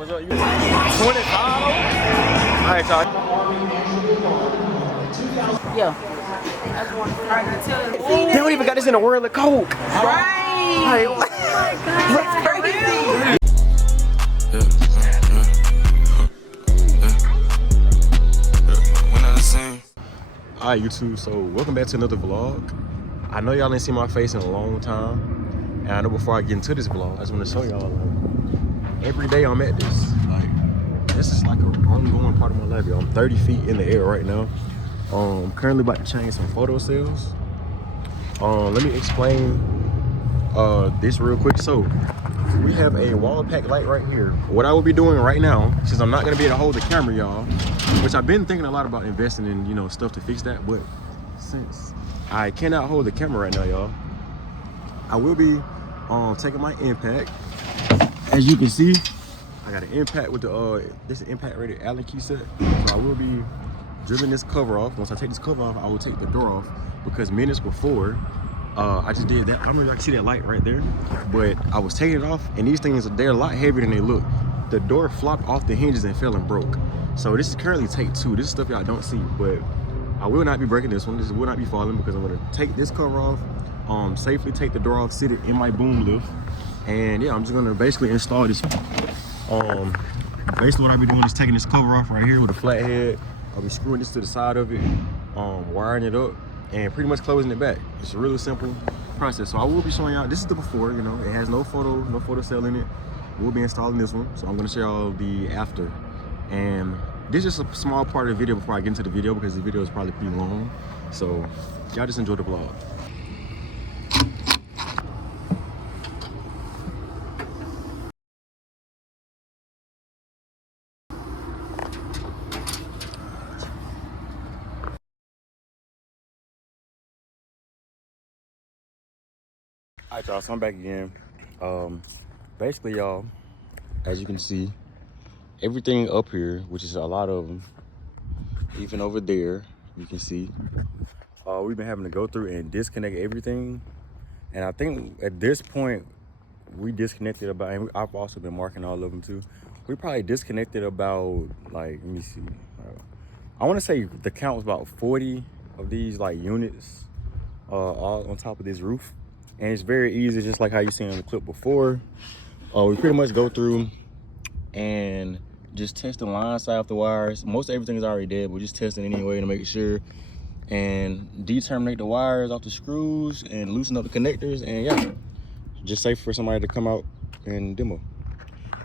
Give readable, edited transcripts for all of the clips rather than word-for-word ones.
what's up? You 25? All right, y'all. Yeah. They don't even got this in a world of Coke. Right. Oh my God. That's crazy. Alright YouTube, so welcome back to another vlog. I know y'all ain't seen my face in a long time, and I know before I get into this vlog, I just want to show y'all like every day I'm at this. Like this is like an ongoing part of my life, y'all. I'm 30 feet in the air right now. I'm currently about to change some photo cells. Let me explain this real quick. So we have a wall pack light right here. What I will be doing right now, since I'm not gonna be able to hold the camera, y'all, which I've been thinking a lot about investing in, you know, stuff to fix that, but since I cannot hold the camera right now, y'all, I will be taking my impact. As you can see, I got an impact with the this is impact rated Allen key set. So I will be drilling this cover off. Once I take this cover off, I will take the door off, because minutes before I just did that. I don't really like to see that light right there, but I was taking it off, and these things, they're a lot heavier than they look. The door flopped off the hinges and fell and broke. So this is currently take 2. This is stuff y'all don't see, but I will not be breaking this one. This will not be falling, because I'm gonna take this cover off, safely take the door off, sit it in my boom lift, and yeah, I'm just gonna basically install this. Basically what I'll be doing is taking this cover off right here with a flat head. I'll be screwing this to the side of it, wiring it up, and pretty much closing it back. It's a really simple process. So I will be showing y'all, this is the before, you know, it has no photo cell in it. We'll be installing this one, so I'm gonna show y'all the after. And this is just a small part of the video before I get into the video, because the video is probably pretty long. So y'all just enjoy the vlog. All right, y'all, so I'm back again. Basically, y'all, as you can see, everything up here, which is a lot of them, even over there, you can see, we've been having to go through and disconnect everything. And I think at this point, we disconnected about, and I've also been marking all of them too. We probably disconnected about, like, let me see. I want to say the count was about 40 of these like units all on top of this roof. And it's very easy, just like how you seen in the clip before. We pretty much go through and just test the line side of the wires. Most everything is already dead, but we're just testing anyway to make sure, and determinate the wires off the screws and loosen up the connectors, and yeah, just safe for somebody to come out and demo.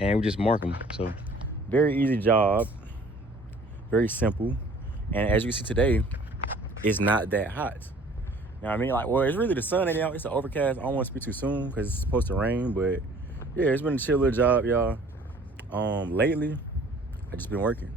And we just mark them. So very easy job, very simple. And as you can see today, it's not that hot. You know what I mean? Like, well, it's really the sun ain't out. It's an overcast. I don't want to speak too soon because it's supposed to rain, but yeah, it's been a chill little job, y'all. Lately, I just been working.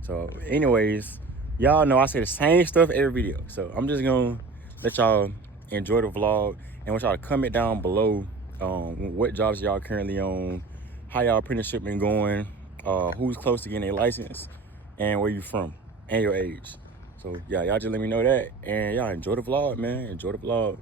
So anyways, y'all know I say the same stuff every video. So I'm just gonna let y'all enjoy the vlog, and want y'all to comment down below what jobs y'all currently on, how y'all apprenticeship been going, who's close to getting a license, and where you from, and your age. So yeah, y'all just let me know that, and y'all enjoy the vlog, man. Enjoy the vlog.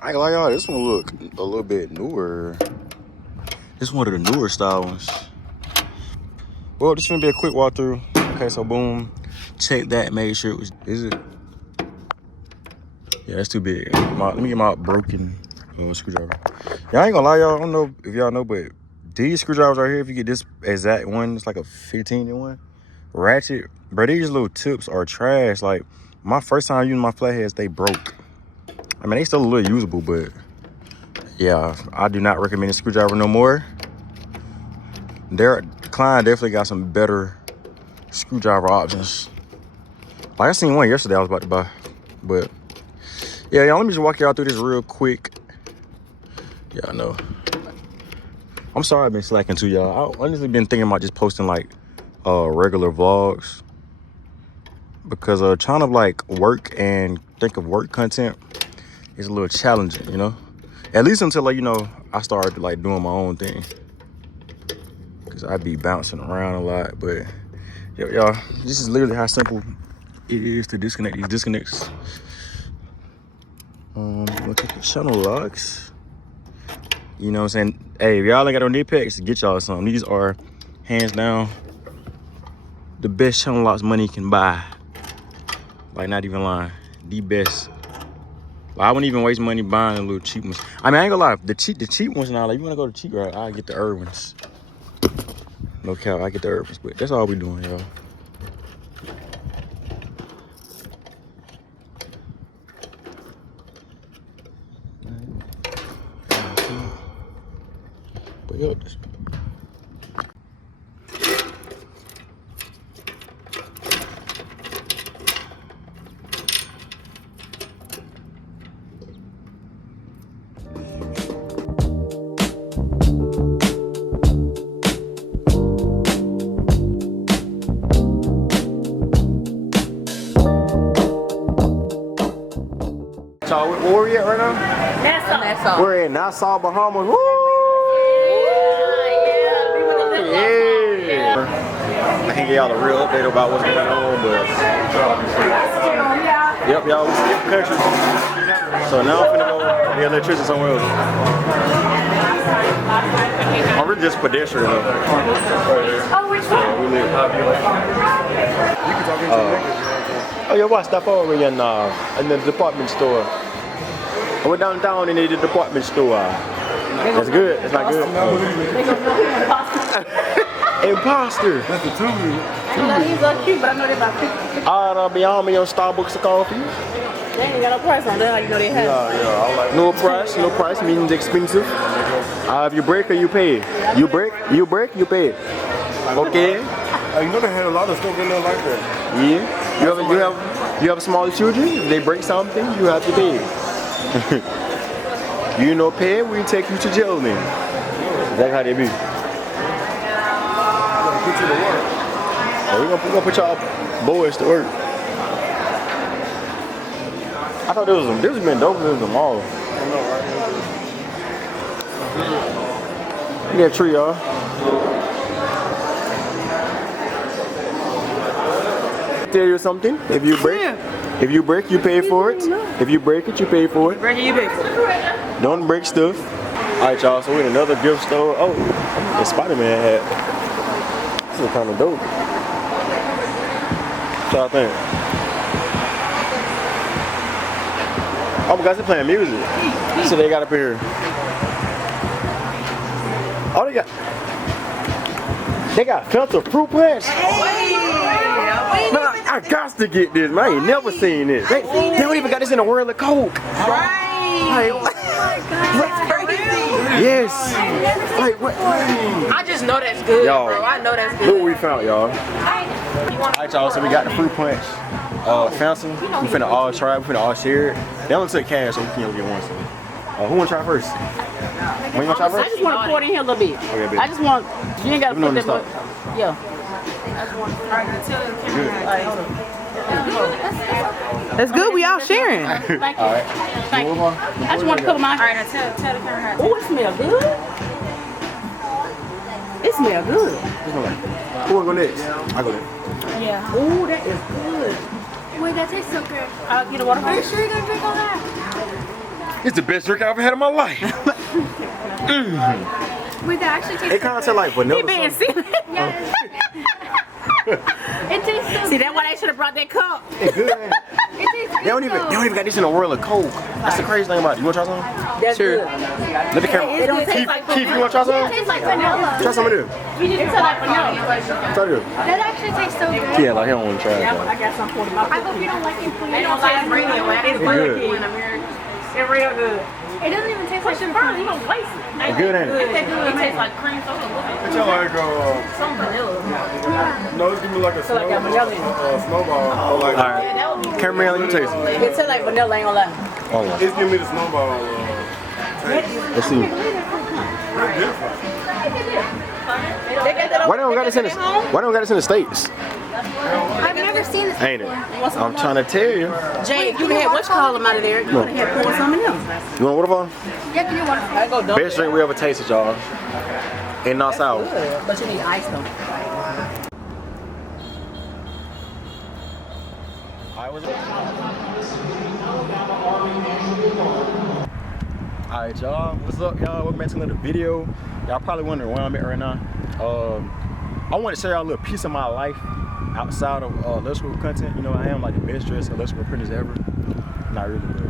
I ain't gonna lie, y'all, this one look a little bit newer. This one of the newer style ones. Well, this is gonna be a quick walkthrough. Okay, so boom. check that, make sure it was. Is it? Yeah, that's too big. Let me get my broken screwdriver. Yeah, I ain't gonna lie, y'all. I don't know if y'all know, but these screwdrivers right here, if you get this exact one, it's like a 15-in-1 ratchet. Bro, these little tips are trash. Like, my first time using my flatheads, they broke. I mean, they still a little usable, but yeah, I do not recommend a screwdriver no more. Klein definitely got some better screwdriver options. Like, I seen one yesterday I was about to buy, but yeah, y'all, let me just walk y'all through this real quick. Yeah, I know. I'm sorry I've been slacking too, y'all. I honestly been thinking about just posting like regular vlogs, because trying to like work and think of work content is a little challenging, you know? At least until, like, you know, I started like doing my own thing, because I be bouncing around a lot. But y'all, this is literally how simple it is to disconnect these disconnects. Look at the channel locks. You know what I'm saying? Hey, if y'all ain't got no nitpicks, get y'all some. These are hands down the best channel locks money can buy. Like, not even lying, the best. Like, I wouldn't even waste money buying the little cheap ones. I mean, I ain't gonna lie, the cheap ones now. Like, you wanna go to cheap route, I get the Irwins. No cap, I get the Irwins, but that's all we doing, y'all. But yo, so where we at right now? Nassau. We're in Nassau, Bahamas. Woo! Yeah. I can't get y'all a real update about what's going on, but yep, y'all, we skip country. So now I'm finna go be an electrician somewhere else. I'm really just pedestrian though. Oh, which one? We live. You can talk into the Oh yeah, what? Stop over in the department store. I went downtown and they did the department store. That's good. It's not good. Imposter. That's the two. He's so cute, but I know they're about 50. I'll be on me on Starbucks coffee. They ain't got no price on that, how you know they have. Yeah, I like No price. No price means expensive. If you break or you pay. You break, you pay. Okay. You know they had a lot of stuff in there like that. Yeah. You have small children. If they break something, you have to pay. You know, pay, we take you to jail then. That's how they be. Put you to work. We're gonna put y'all boys to work. I thought this was been dope. This was a mall. I know, right? Look at that tree, y'all. Tell you something. If you break, you pay for it. If you break it, you pay for it. Break it, you pay for it. Don't break stuff. All right, y'all. So we're in another gift store. Oh, the Spider-Man hat. This is kind of dope. What y'all think? Oh my gosh, they're playing music. So they got up here. Oh, they got filter fruit punch. Man, I got to get this, man. I ain't never seen this. They don't even got this in a world of Coke. Right. Like, That's crazy. yes. Like, what? I just know that's good, Y'all, bro. I know that's good. look what we found, y'all. Alright, y'all, so we got the fruit punch. Fancy. We finna all try it. We finna all share it. They only took cash, so we can only get one. Who wanna try first? When you wanna try I first? just want to pour it in here a little bit. Okay, baby. I just want, you ain't got to Let me know put that when much. to Yeah. That's good. We all sharing. Thank you. Alright. Thank you. I just want to cover mine. All right, now tell the camera. Oh, it smells good. It smells good. Who wanna go next? I go next. Yeah. Oh, that is good. Wait, that tastes so good. I'll get a water. Are you sure you're gonna drink all that? It's the best drink I've ever had in my life. Wait, that actually tastes It kind of tastes like vanilla. He being silly. Yes. It tastes so See, that's why they should have brought that cup. It's good, ain't it? It tastes good. They don't even got this in a world of Coke. That's the crazy thing about it. You wanna try some? That's Sure. good. Let the camera. It don't taste like Keith, you wanna try some? It tastes like vanilla. Try some of this. It tastes like vanilla. Try this. That actually tastes so good. Yeah, like he don't wanna try it. I got some for them. I hope you don't like it, please. They don't like radio. It's good. good in America. It's real good. It doesn't even taste like What's your burn? You don't waste it. It's good, ain't it? It tastes like cream soda. It's like Some vanilla. no, it's give me like a like a vanilla. snowball. Or like, Caramel, you taste it. It tastes like vanilla, ain't gonna lie. Oh, yeah. it's giving me the snowball. Let's see. They got that Why don't we got this in the States? I've never seen this. Ain't it? I'm trying to tell you. Jay, if you had what's call them out of there, you would have had poured something else. You want waterfall? Yeah, give me one. I go dump Best drink we ever tasted, y'all. In Nassau. good, but you need ice though. Alright, y'all. What's up, y'all? Welcome back to another video. Y'all probably wondering where I'm at right now. I want to share y'all a little piece of my life outside of electrical content. You know, I am like the best dressed electrical apprentice ever. Not really, but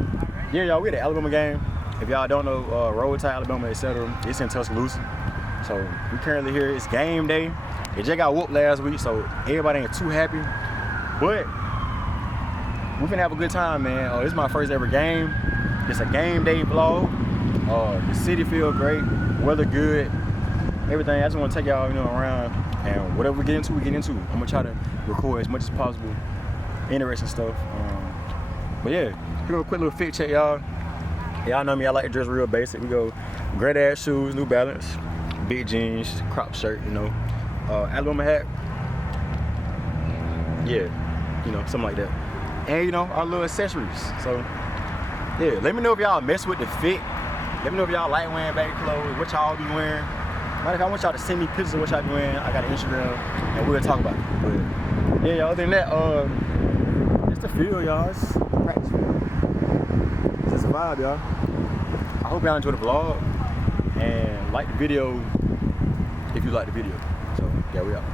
yeah, y'all, we at the Alabama game. If y'all don't know, Road to Alabama, etc. It's in Tuscaloosa. So we currently here. It's game day. It just got whooped last week, so everybody ain't too happy. But we finna have a good time, man. This is my first ever game. It's a game day vlog. The city feel great, weather good, everything. I just want to take y'all, around, and whatever we get into, we get into. I'm gonna try to record as much as possible, interesting stuff. But yeah, here go a quick little fit check, y'all. Y'all know me, I like to dress real basic. We go great ass shoes, New Balance, big jeans, crop shirt, Alabama hat. Yeah, something like that. And our little accessories. So yeah, let me know if y'all mess with the fit. Let me know if y'all like wearing baggy clothes, what y'all be wearing. Matter of fact, I want y'all to send me pictures of what y'all be wearing. I got an Instagram, and we'll talk about it. But yeah, y'all, other than that, it's the feel, y'all. It's practice. It's just a vibe, y'all. I hope y'all enjoy the vlog and like the video if you like the video. So yeah, we out.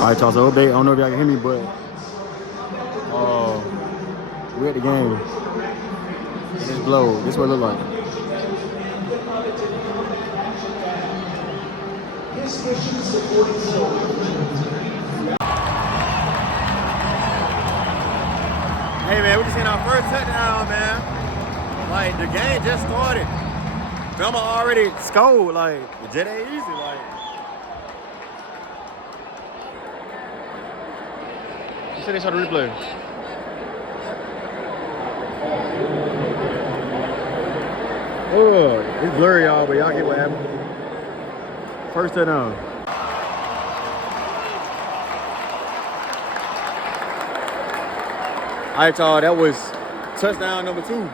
Alright, y'all, so update. I don't know if y'all can hear me, but we're at the game. It's blow. This is what it look like. Hey man, we just seen our first touchdown, man. Like the game just started. Bama already scored. Like it just ain't easy. Like. You said they shot a replay. Oh, it's blurry, y'all, but y'all get what happened. First touchdown. All right, y'all, that was touchdown number 2.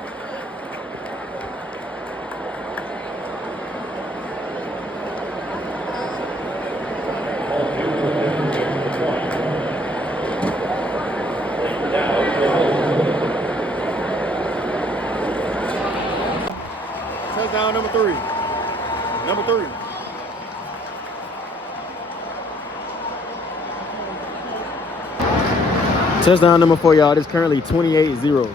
Touchdown number 3. Number 3. Touchdown number 4, y'all. It's currently 28-0. 25.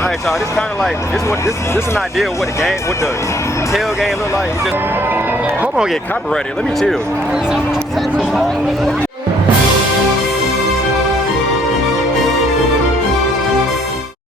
Alright, y'all. This kind of like this is an idea of what the tail game look like. Hope I don't get copyrighted. Let me chill.